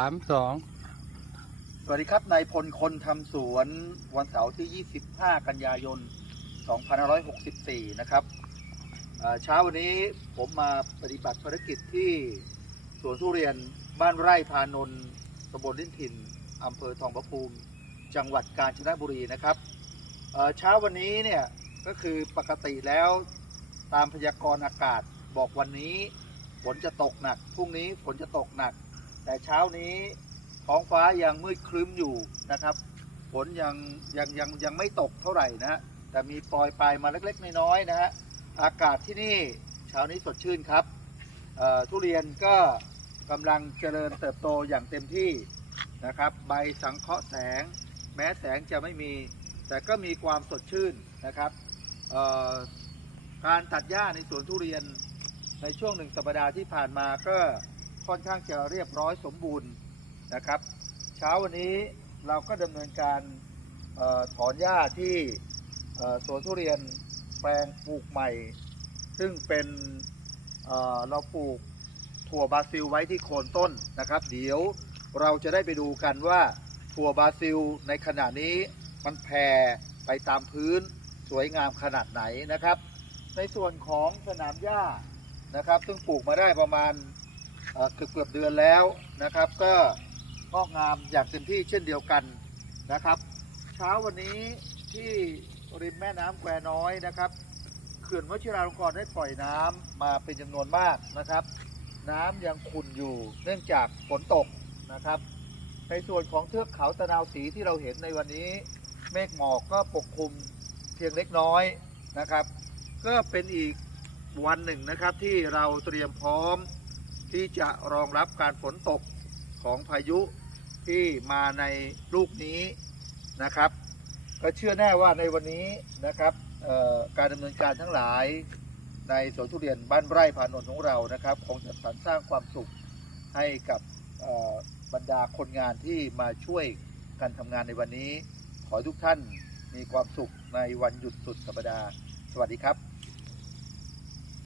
ามสองสวัสดีครับนายพลคนทำสวนวันเสาร์ที่ 25 กันยายน 2564 นะครับเอ่อเช้าวันนี้ผมมาปฏิบัติภารกิจที่สวนทุเรียนบ้านไร่พานนท์ตำบลลิ้นถิ่นอำเภอทองพระภูมิ จังหวัดกาญจนบุรีนะครับเช้าวันนี้เนี่ยก็คือปกติแล้วตามพยากรณ์อากาศบอกวันนี้ฝนจะตกหนักพรุ่งนี้ฝนจะตกหนัก แต่เช้านี้ท้องฟ้ายังมืดครึ้มอยู่นะครับฝนยังยังยังยังไม่ตกเท่าไหร่นะฮะแต่มีปลอยปลายมาเล็กๆน้อยๆนะฮะอากาศที่นี่เช้านี้สดชื่นครับทุเรียนก็กำลังเจริญเติบโตอย่างเต็มที่นะครับ ใบสังเคราะห์แสง แม้แสงจะไม่มี แต่ก็มีความสดชื่นนะครับการตัดหญ้าในสวนทุเรียนในช่วงหนึ่งสัปดาห์ที่ผ่านมาก็ ค่อนข้างจะเรียบร้อยสมบูรณ์นะครับ เช้าวันนี้เราก็ดำเนินการออถอนหญ้าที่สวนทุเรียนแปลงปลูกใหม่ ซึ่งเป็นเเราปลูกถั่วบราซิลไว้ที่โคนต้นนะครับ เดี๋ยวเราจะได้ไปดูกันว่าถั่วบราซิลในขณะนี้มันแผ่ไปตามพื้นสวยงามขนาดไหนนะครับ ในส่วนของสนามหญ้านะครับ ซึ่งปลูกมาได้ประมาณ เกือบเกือบเดือนแล้วนะครับ ก็งอกงามอย่างเต็มที่เช่นเดียวกันนะครับ เช้าวันนี้ที่ริมแม่น้ำแควน้อยนะครับเขื่อนวชิราลงกรณ์ได้ปล่อยน้ำมาเป็นจำนวนมากนะครับ น้ำยังขุ่นอยู่เนื่องจากฝนตกนะครับ ในส่วนของเทือกเขาตะนาวสีที่เราเห็นในวันนี้ เมฆหมอกก็ปกคลุมเพียงเล็กน้อยนะครับ ก็เป็นอีกวันหนึ่งนะครับที่เราเตรียมพร้อม ที่จะรองรับการฝนตกของพายุที่มาในลูกนี้นะครับ ก็เชื่อแน่ว่าในวันนี้นะครับการดำเนินการทั้งหลายในสวนทุเรียนบ้านไร่พานนท์ของเรานะครับคงจะสรรสร้างความสุขให้กับบรรดาคนงานที่มาช่วยกันทำงานในวันนี้ ขอให้ทุกท่านมีความสุขในวันหยุดสุดสัปดาห์ สวัสดีครับ